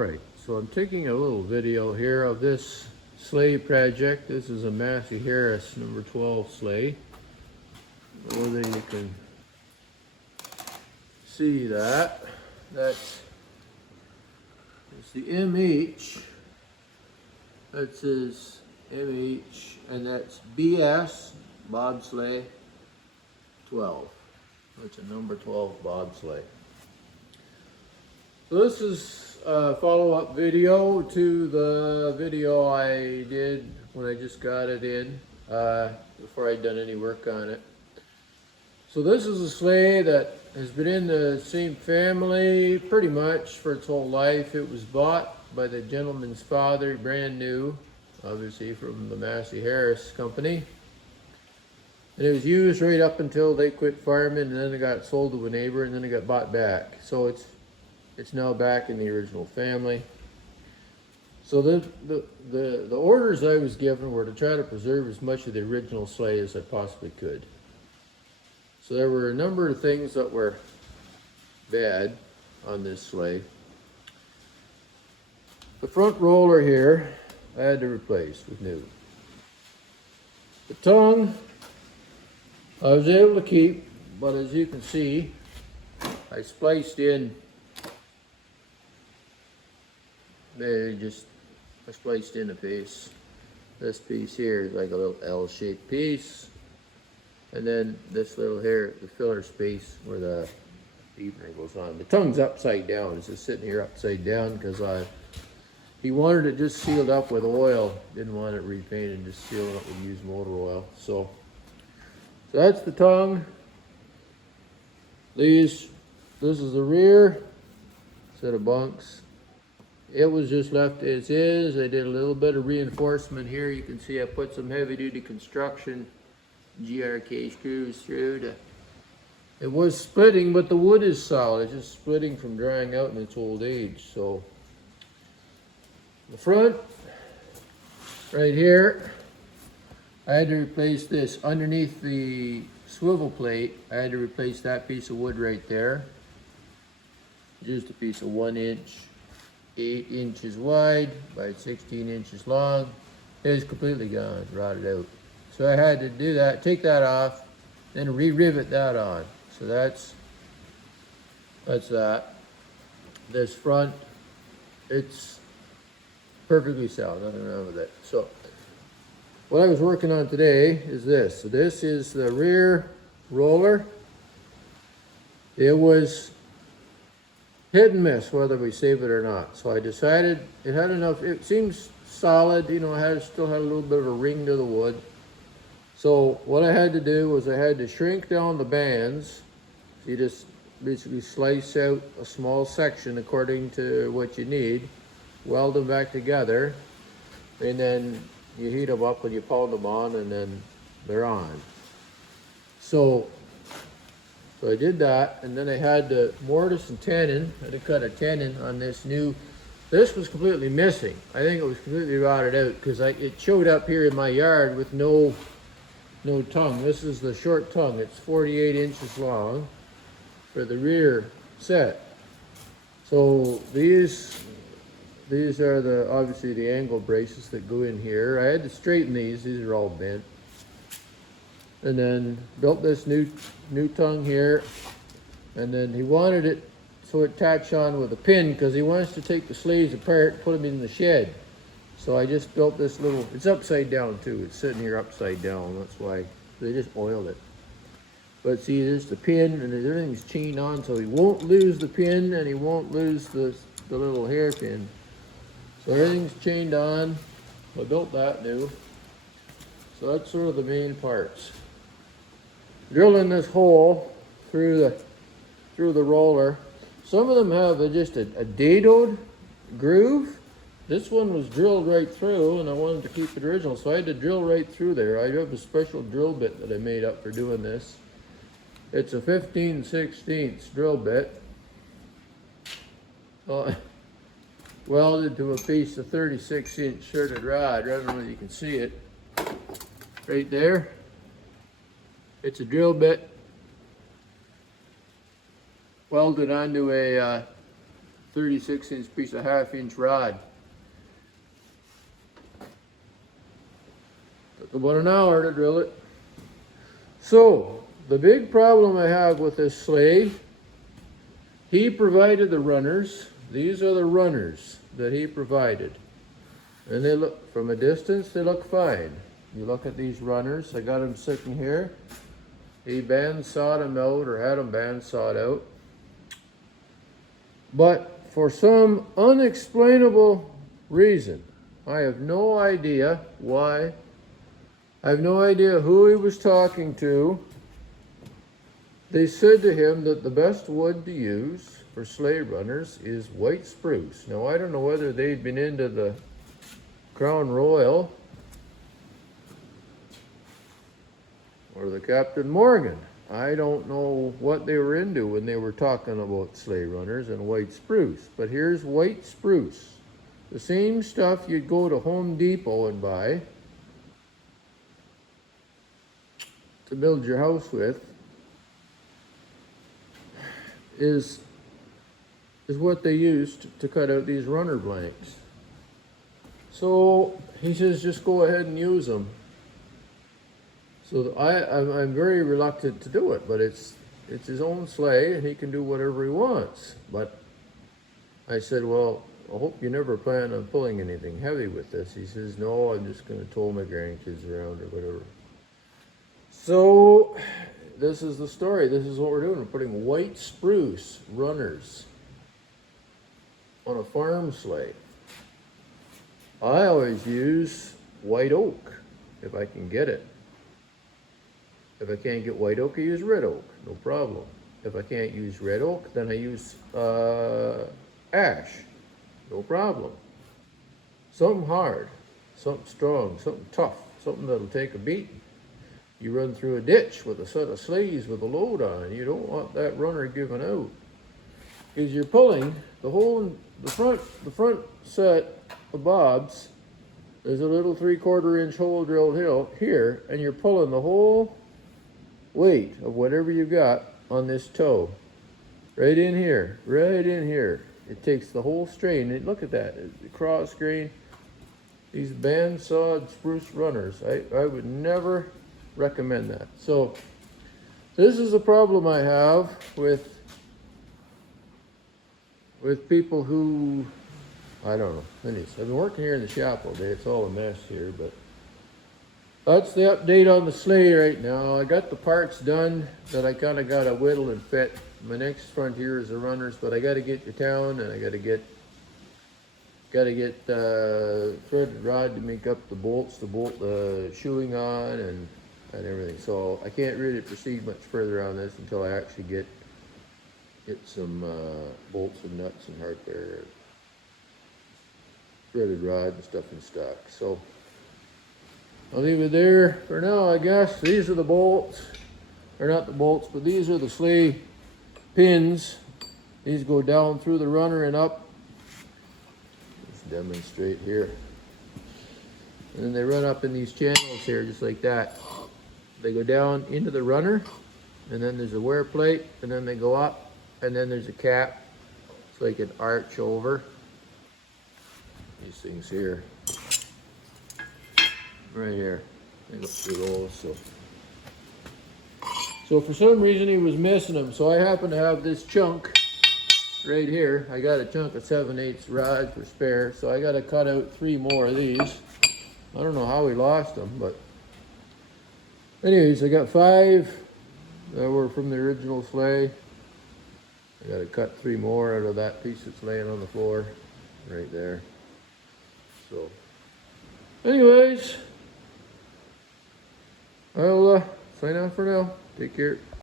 Alright, so I'm taking a little video here of this sleigh project. This is a Massey Harris number 12 sleigh. Whether you can see that. It's the MH. That says MH, and that's BS bobsleigh 12. It's a number 12 bobsleigh. So this is a follow-up video to the video I did when I just got it in, before I'd done any work on it. So this is a sleigh that has been in the same family pretty much for its whole life. It was bought by the gentleman's father, brand new, obviously from the Massey Harris company. And it was used right up until they quit farming, and then it got sold to a neighbor, and then it got bought back. So it's now back in the original family. So the orders I was given were to try to preserve as much of the original sleigh as I possibly could. So there were a number of things that were bad on this sleigh. The front roller here, I had to replace with new. The tongue, I was able to keep, but as you can see, I spliced in, I spliced in a piece. This piece here is like a little L-shaped piece. And then this little here, the filler space where the deepener goes on. The tongue's upside down. It's just sitting here upside down because he wanted it just sealed up with oil. Didn't want it repainted, just sealed up with used motor oil. So that's the tongue. This is the rear set of bunks. It was just left as is. I did a little bit of reinforcement here. You can see I put some heavy duty construction GRK screws through. It was splitting, but the wood is solid. It's just splitting from drying out in its old age. So the front, right here, I had to replace this. Underneath the swivel plate, I had to replace that piece of wood right there. Just a piece of 1 inch, 8 inches wide by 16 inches long. It was completely gone, rotted out. So I had to do that, take that off, then re-rivet that on. So that's that. This front, it's perfectly sound, nothing wrong with it. So what I was working on today is this. So this is the rear roller. It was hit and miss whether we save it or not. So I decided it had enough, it seems solid, you know, it still had a little bit of a ring to the wood. So what I had to do was I had to shrink down the bands. You just basically slice out a small section according to what you need, weld them back together, and then you heat them up and you pound them on, and then they're on. So I did that, and then I had to mortise and tenon. I had to cut a tenon on this new. This was completely missing. I think it was completely rotted out because it showed up here in my yard with no tongue. This is the short tongue. It's 48 inches long for the rear set. So these are obviously the angle braces that go in here. I had to straighten these. These are all bent. And then built this new tongue here. And then he wanted it so it attached on with a pin because he wants to take the sleighs apart, put them in the shed. So I just built this little, it's upside down too. It's sitting here upside down. That's why they just oiled it. But see, there's the pin and everything's chained on, so he won't lose the pin and he won't lose the little hairpin. So everything's chained on. I built that new. So that's sort of the main parts. Drilling this hole through the roller. Some of them have just a dadoed groove. This one was drilled right through, and I wanted to keep it original, so I had to drill right through there. I have a special drill bit that I made up for doing this. It's a 15/16 drill bit. Welded to a piece of 36-inch shirted rod. I don't know if you can see it. Right there. It's a drill bit welded onto a 36-inch piece of 1/2-inch rod. Took about an hour to drill it. So, the big problem I have with this sleigh, he provided the runners. These are the runners that he provided. And they look, from a distance, they look fine. You look at these runners, I got them sitting here. He band-sawed them out, or had them band-sawed out. But for some unexplainable reason, I have no idea why, I have no idea who he was talking to, they said to him that the best wood to use for sleigh runners is white spruce. Now, I don't know whether they'd been into the Crown Royal or the Captain Morgan. I don't know what they were into when they were talking about sleigh runners and white spruce. But here's white spruce. The same stuff you'd go to Home Depot and buy to build your house with is what they used to cut out these runner blanks. So he says, just go ahead and use them. So I'm very reluctant to do it, but it's his own sleigh and he can do whatever he wants. But I said, well, I hope you never plan on pulling anything heavy with this. He says, no, I'm just going to tow my grandkids around or whatever. So this is the story. This is what we're doing. We're putting white spruce runners on a farm sleigh. I always use white oak if I can get it. If I can't get white oak, I use red oak, no problem. If I can't use red oak, then I use ash, no problem. Something hard, something strong, something tough, something that'll take a beating. You run through a ditch with a set of sleighs with a load on, you don't want that runner giving out. Because you're pulling the front set of bobs, there's a little 3/4 inch hole drilled here, and you're pulling the whole weight of whatever you got on this toe. Right in here, right in here. It takes the whole strain. And look at that, the cross grain. These band-sawed spruce runners, I would never recommend that. So this is a problem I have with people who, I don't know. Anyways, I've been working here in the shop all day. It's all a mess here, but that's the update on the sleigh right now. I got the parts done that I kind of got to whittle and fit. My next frontier is the runners, but I got to get to town and I got to get threaded rod to make up the bolts to bolt the shoeing on and everything. So I can't really proceed much further on this until I actually get some bolts and nuts and hardware, threaded rod and stuff in stock. So I'll leave it there for now, I guess. These are the bolts, or not the bolts, but these are the sleigh pins. These go down through the runner and up. Let's demonstrate here. And then they run up in these channels here, just like that. They go down into the runner, and then there's a wear plate, and then they go up, and then there's a cap, so they can arch over. These things here. Right here, they look through those. So for some reason he was missing them. So I happen to have this chunk right here. I got a chunk of 7/8 rod for spare. So I got to cut out 3 more of these. I don't know how he lost them, but anyways, I got 5 that were from the original sleigh. I got to cut 3 more out of that piece that's laying on the floor right there. So anyways, I'll sign off for now. Take care.